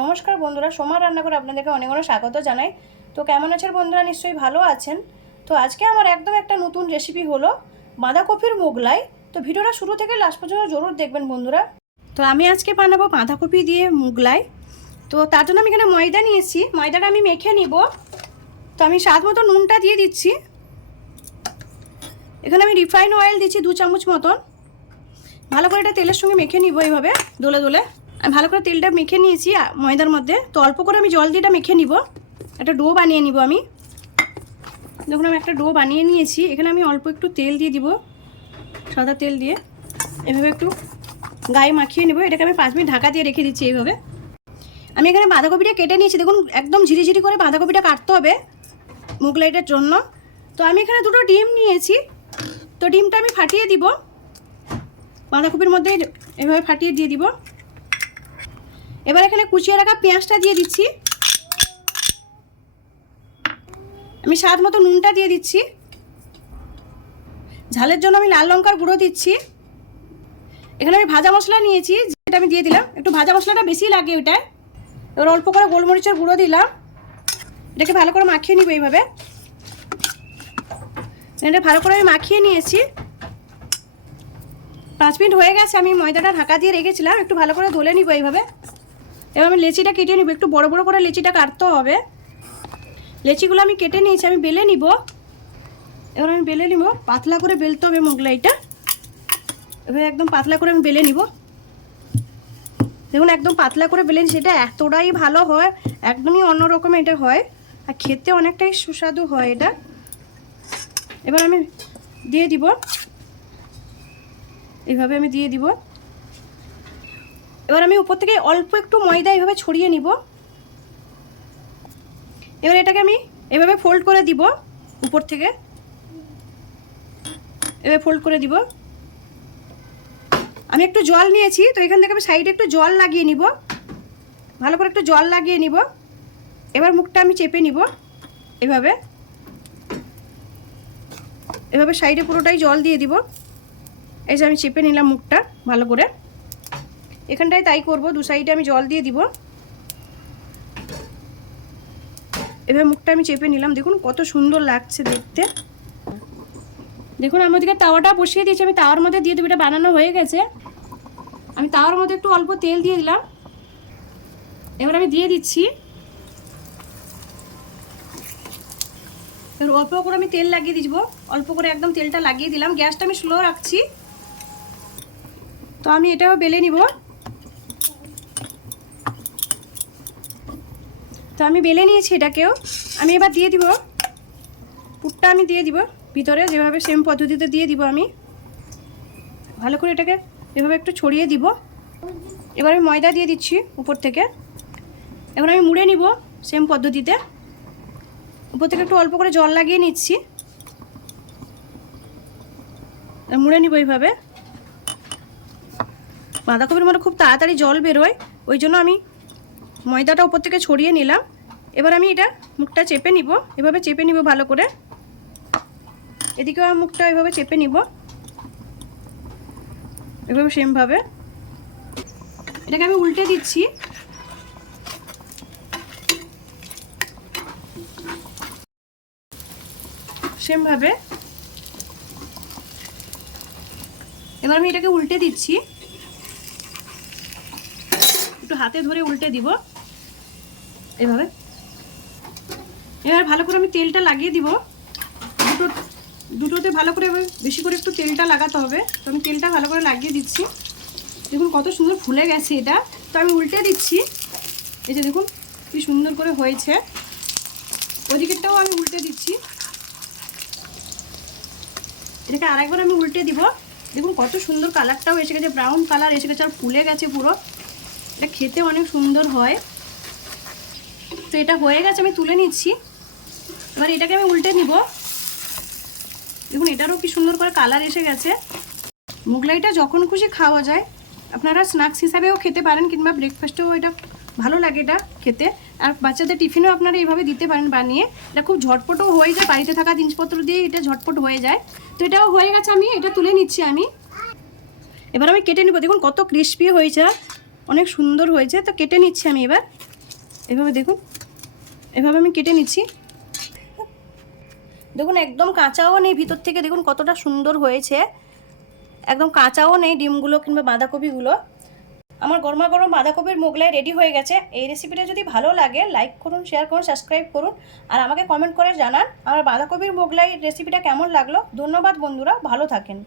নমস্কার বন্ধুরা, সোমার রান্নাঘরে আপনাদেরকে অনেক অনেক স্বাগত জানাই। তো কেমন আছেন বন্ধুরা? নিশ্চয়ই ভালো আছেন। তো আজকে আমার একদম একটা নতুন রেসিপি হলো বাঁধাকপির মোগলাই। তো ভিডিওটা শুরু থেকে লাস্ট পর্যন্ত জরুর দেখবেন বন্ধুরা। তো আমি আজকে বানাবো বাঁধাকপি দিয়ে মোগলাই। তো তার জন্য আমি এখানে ময়দা নিয়েছি, ময়দাটা আমি মেখে নিব। তো আমি স্বাদ মতো নুনটা দিয়ে দিচ্ছি। এখানে আমি রিফাইন অয়েল দিচ্ছি 2 চামচ মতন। ভালো করে এটা তেলের সঙ্গে মেখে নিব এইভাবে দোলে দোলে। আমি ভালো করে তেলটা মেখে নিয়েছি ময়দার মধ্যে। তো অল্প করে আমি জল দিয়ে এটা মেখে নিব, একটা ডো বানিয়ে নিব আমি। দেখুন আমি একটা ডো বানিয়ে নিয়েছি। এখানে আমি অল্প একটু তেল দিয়ে দিব, সাদা তেল দিয়ে এভাবে একটু গায়ে মাখিয়ে নেব। এটাকে আমি 5 মিনিট ঢাকা দিয়ে রেখে দিচ্ছি এইভাবে। আমি এখানে বাঁধাকপিটা কেটে নিয়েছি। দেখুন একদম ঝিরিঝিরি করে বাঁধাকপিটা কাটতে হবে মোগলাইটার জন্য। তো আমি এখানে 2টো ডিম নিয়েছি। তো ডিমটা আমি ফাটিয়ে দিব, বাঁধাকপির মধ্যে এভাবে ফাটিয়ে দিয়ে দিব। এবার এখানে কুচিয়ে রাখা পেঁয়াজটা দিয়ে দিচ্ছি। আমি স্বাদ মতো নুনটা দিয়ে দিচ্ছি। ঝালের জন্য আমি লাল লঙ্কার গুঁড়ো দিচ্ছি। এখানে আমি ভাজা মশলা নিয়েছি, যেটা আমি দিয়ে দিলাম। একটু ভাজা মশলাটা বেশি লাগে ওইটায়। এবার অল্প করে গোলমরিচের গুঁড়ো দিলাম। এটাকে ভালো করে মাখিয়ে নিব এইভাবে। এটা ভালো করে আমি মাখিয়ে নিয়েছি। 5 মিনিট হয়ে গেছে। আমি ময়দাটা ঢাকা দিয়ে রেখেছিলাম, একটু ভালো করে ধুলে নিব এইভাবে। এবার আমি লেচিটা কেটে নিব, একটু বড় বড় করে লেচিটা কাটতে হবে। লেচিগুলো আমি কেটে নিয়েছি, আমি বেলে নিব। এবার আমি বেলে নিব, পাতলা করে বেলতে হবে মোগলাইটা। এবার একদম পাতলা করে আমি বেলে নিব। দেখুন একদম পাতলা করে বেলেন, সেটা এতটাই ভালো হয়, একদমই অন্যরকম এটা হয়, আর খেতে অনেকটাই সুস্বাদু হয় এটা। এবার আমি দিয়ে দিব, এইভাবে আমি দিয়ে দিব। এবার আমি উপর থেকে অল্প একটু ময়দা এইভাবে ছড়িয়ে নিব। এবার এটাকে আমি এভাবে ফোল্ড করে দিব, উপর থেকে এভাবে ফোল্ড করে দিব। আমি একটু জল নিয়েছি, তো এখান থেকে আমি সাইডে একটু জল লাগিয়ে নিব, ভালো করে একটু জল লাগিয়ে নিব। এবার মুখটা আমি চেপে নিব এভাবে, এভাবে সাইডে পুরোটাই জল দিয়ে দিব। এই যে আমি চেপে নিলাম মুখটা ভালো করে। এখানটায় তাই করব, 2 সাইডে আমি জল দিয়ে দিব। এভাবে মুখটা আমি চেপে নিলাম। দেখুন কত সুন্দর লাগছে দেখতে। দেখুন আমি ওদিকে তাওয়াটা বসিয়ে দিয়েছি, আমি তাওয়ার মধ্যে দিয়ে দেবো। এটা বানানো হয়ে গেছে। আমি তাওয়ার মধ্যে একটু অল্প তেল দিয়ে দিলাম। এবার আমি দিয়ে দিচ্ছি। এবার অল্প করে আমি তেল লাগিয়ে দিব, অল্প করে একদম তেলটা লাগিয়ে দিলাম। গ্যাসটা আমি স্লো রাখছি। তো আমি এটাও বেলে নিব। তো আমি বেলে নিয়েছি এটাকেও। আমি এবার দিয়ে দিব পুরটা, আমি দিয়ে দিব ভিতরে, যেভাবে সেম পদ্ধতিতে দিয়ে দিব। আমি ভালো করে এটাকে এভাবে একটু ছড়িয়ে দিব। এবার আমি ময়দা দিয়ে দিচ্ছি উপর থেকে। এবার আমি মুড়ে নিব সেম পদ্ধতিতে। উপর থেকে একটু অল্প করে জল লাগিয়ে নিচ্ছি, মুড়ে নিব এইভাবে। বাঁধাকপির মধ্যে খুব তাড়াতাড়ি জল বেরোয়, ওই জন্য আমি ময়দাটা উপর থেকে ছড়িয়ে নিলাম। এবার আমি এটা মুখটা চেপে নিব, এভাবে চেপে নিব ভালো করে। এদিকেও মুখটা এভাবে চেপে নিব, এভাবে সেমভাবে। এটাকে আমি উল্টে দিচ্ছি। সেমভাবে এবার আমি এটাকে উল্টে দিচ্ছি, একটু হাতে ধরে উল্টে দিব এভাবে। এবার ভালো করে আমি তেলটা লাগিয়ে দিব। দুটোতে ভালো করে বেশি করে একটু তেলটা লাগাতে হবে। তো আমি তেলটা ভালো করে লাগিয়ে দিচ্ছি। দেখুন কত সুন্দর ফুলে গেছে এটা। তো আমি উল্টে দিচ্ছি। এই যে দেখুন কি সুন্দর করে হয়েছে। ওদিকেরটাও আমি উল্টে দিচ্ছি। এটাকে আরেকবার আমি উল্টে দিব। দেখুন কত সুন্দর কালারটাও এসে গেছে, ব্রাউন কালার এসে গেছে, আর ফুলে গেছে পুরো। এটা খেতে অনেক সুন্দর হয়। তো এটা হয়ে গেছে, আমি তুলে নিচ্ছি। এবার এটাকে আমি উল্টে নিব। দেখুন এটারও কি সুন্দর করে কালার এসে গেছে। মোগলাইটা যখন খুশি খাওয়া যায়, আপনারা স্ন্যাক্স হিসাবেও খেতে পারেন, কিংবা ব্রেকফাস্টেও এটা ভালো লাগে এটা খেতে। আর বাচ্চাদের টিফিনেও আপনারা এইভাবে দিতে পারেন বানিয়ে। এটা খুব ঝটপটও হয়ে যায়, বাড়িতে থাকা জিনিসপত্র দিয়ে এটা ঝটপট হয়ে যায়। তো এটাও হয়ে গেছে, আমি এটা তুলে নিচ্ছি আমি। এবার আমি কেটে নিব। দেখুন কত ক্রিস্পি হয়েছে, অনেক সুন্দর হয়েছে। তো কেটে নিচ্ছি আমি এবার, এভাবে দেখুন, এভাবে আমি কেটে নিচ্ছি। দেখুন একদম কাঁচাও নেই, ভিতর থেকে দেখুন কতটা সুন্দর হয়েছে, একদম কাঁচাও নেই ডিমগুলো কিংবা বাঁধাকপিগুলো। আমার গরমা গরম বাঁধাকপির মোগলাই রেডি হয়ে গেছে। এই রেসিপিটা যদি ভালো লাগে লাইক করুন, শেয়ার করুন, সাবস্ক্রাইব করুন, আর আমাকে কমেন্ট করে জানান আমার বাঁধাকপির মোগলাই রেসিপিটা কেমন লাগলো। ধন্যবাদ বন্ধুরা, ভালো থাকেন।